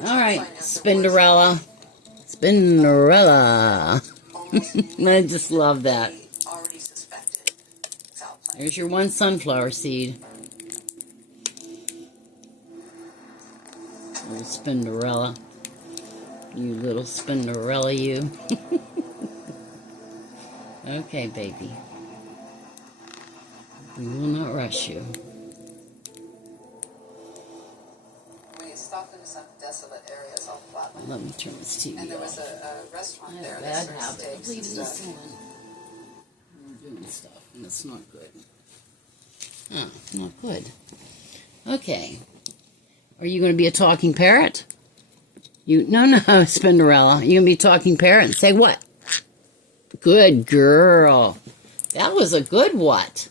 All right, Spinderella. Spinderella. I just love that. There's your one sunflower seed. Little Spinderella. You little Spinderella, you. Okay, baby. We will not rush you. When you stopped into some desolate areas off Flatland. Let me turn this TV off. And there was a restaurant there. I have a bad habit of leaving this on. We're doing stuff, and it's not good. Oh, not good. Okay. Are you going to be a talking parrot? No, Spinderella. You're going to be a talking parrot and say what? Good girl. That was a good what?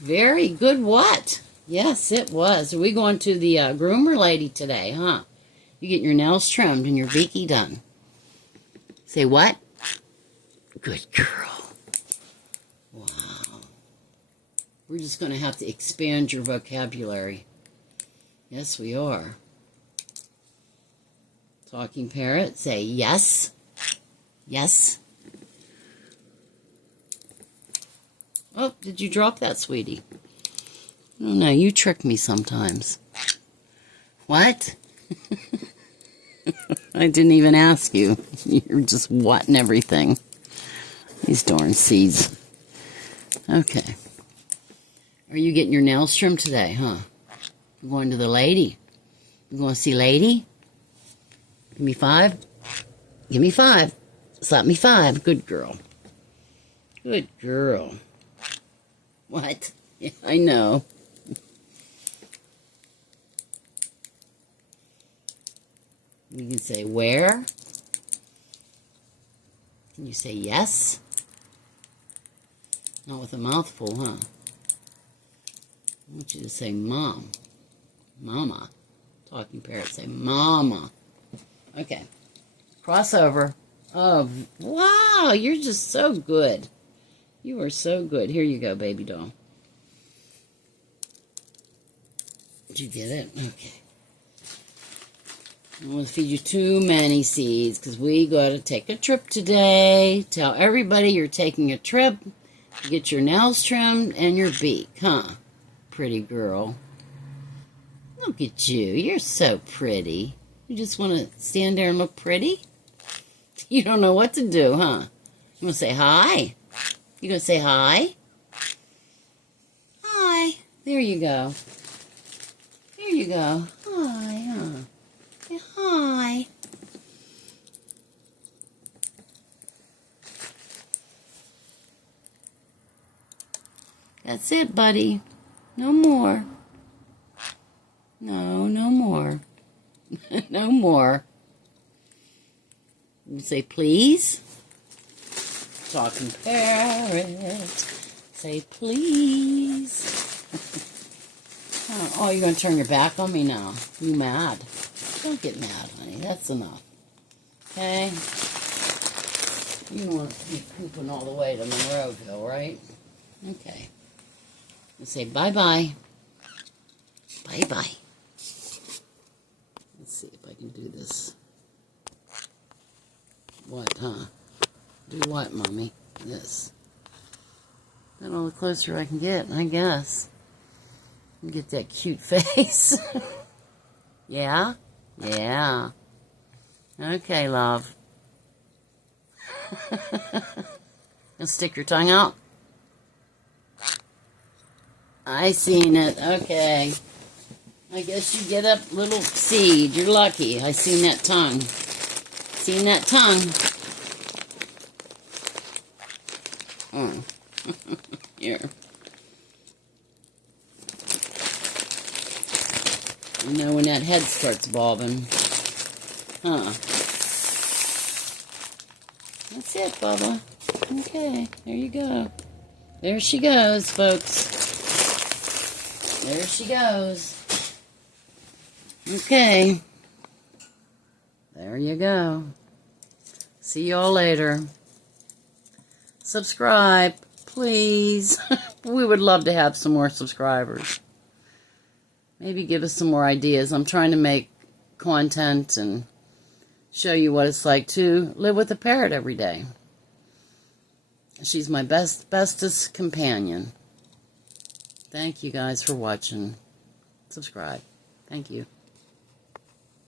Very good what? Yes, it was. Are we going to the groomer lady today, huh? You get your nails trimmed and your beaky done. Say what? Good girl. Wow. We're just going to have to expand your vocabulary. Yes, we are. Talking parrot, say yes. Yes. Oh, did you drop that, sweetie? Oh, no, you trick me sometimes. What? I didn't even ask you. You're just whatting everything. These darn seeds. Okay. Are you getting your nails trimmed today, huh? You're going to the lady. You going to see lady? Give me 5. Give me 5. Slap me 5. Good girl. Good girl. What? Yeah, I know. You can say where. Can you say yes? Not with a mouthful, huh? I want you to say mom. Mama. Talking parrot, say mama. Okay. Crossover. Oh, wow, you're just so good. You are so good. Here you go, baby doll. Did you get it? Okay. I don't want to feed you too many seeds because we got to take a trip today. Tell everybody you're taking a trip. Get your nails trimmed and your beak, huh? Pretty girl. Look at you. You're so pretty. You just want to stand there and look pretty? You don't know what to do, huh? You want to say hi? You going to say hi? Hi. There you go. There you go. Hi, huh? Say hi. That's it, buddy. No more. No more. No more. You say please. Talking parrot. Say please. Oh, you're going to turn your back on me now. You mad? Don't get mad, honey. That's enough. Okay? You don't want to be pooping all the way to Monroeville, right? Okay. You say bye-bye. Bye-bye. Let's see if I can do this. What, huh? Do what, Mommy? This. Then all the closer I can get, I guess. Get that cute face. Yeah? Yeah. Okay, love. You'll stick your tongue out? I seen it. Okay. I guess you get up, little seed. You're lucky. I seen that tongue. Seen that tongue. Oh. Here. You know when that head starts bobbing. Huh. That's it, Bubba. Okay, there you go. There she goes, folks. There she goes. Okay. There you go. See y'all later. Subscribe, please. We would love to have some more subscribers. maybe give us some more ideas. I'm trying to make content and show you what it's like to live with a parrot every day. She's my bestest companion. Thank you guys for watching. Subscribe. Thank you.